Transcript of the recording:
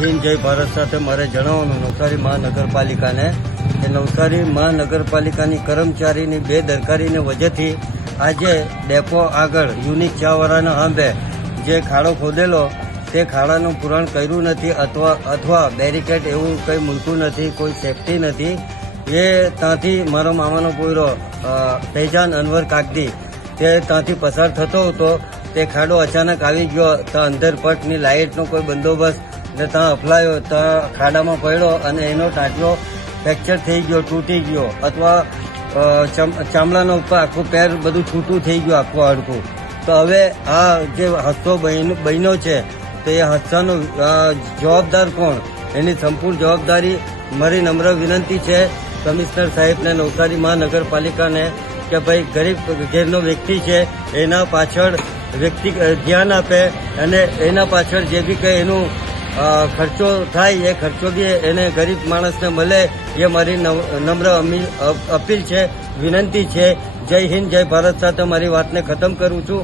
હિન્દ જય ભારત સાથે મારે જણાવવાનું નવસારી મહાનગરપાલિકાને કે નવસારી મહાનગરપાલિકાની કર્મચારીની બેદરકારીની વજહથી આજે ડેપો આગળ યુનિક ચાવાળાના આંબે જે ખાડો ખોદેલો તે ખાડાનું પૂરણ કર્યું નથી અથવા બેરિકેડ એવું કંઈ મૂક્યું નથી, કોઈ સેફટી નથી. એ ત્યાંથી મારો મામાનો પોયરો ફૈજાન અનવર કાગદી તે ત્યાંથી પસાર થતો હતો. તે ખાડો અચાનક આવી ગયો. ત્યાં અંધરપટની લાઇટનો કોઈ બંદોબસ્ત ને ત્યાં અફલાયો, ત્યાં ખાડામાં પડ્યો અને એનો ટાંટલો ફ્રેક્ચર થઈ ગયો, તૂટી ગયો અથવા ચામડાનો ઉપર આખું પેર બધું છૂટું થઈ ગયું, આખું હાડકું. તો હવે આ જે હાદસો બન્યો છે તો એ હાદસાનો જવાબદાર કોણ, એની સંપૂર્ણ જવાબદારી મારી નમ્ર વિનંતી છે કમિશનર સાહેબને, નવસારી મહાનગરપાલિકાને કે ભાઈ ગરીબ ઘેરનો વ્યક્તિ છે એના પાછળ વ્યક્તિ ધ્યાન આપે અને એના પાછળ જે બી કંઈ એનું ખર્ચો થાય એ ખર્ચો બી એને ગરીબ માણસને મળે એ મારી નમ્ર અપીલ છે, વિનંતી છે. જય હિન્દ જય ભારત સાથે મારી વાતને ખતમ કરું છું.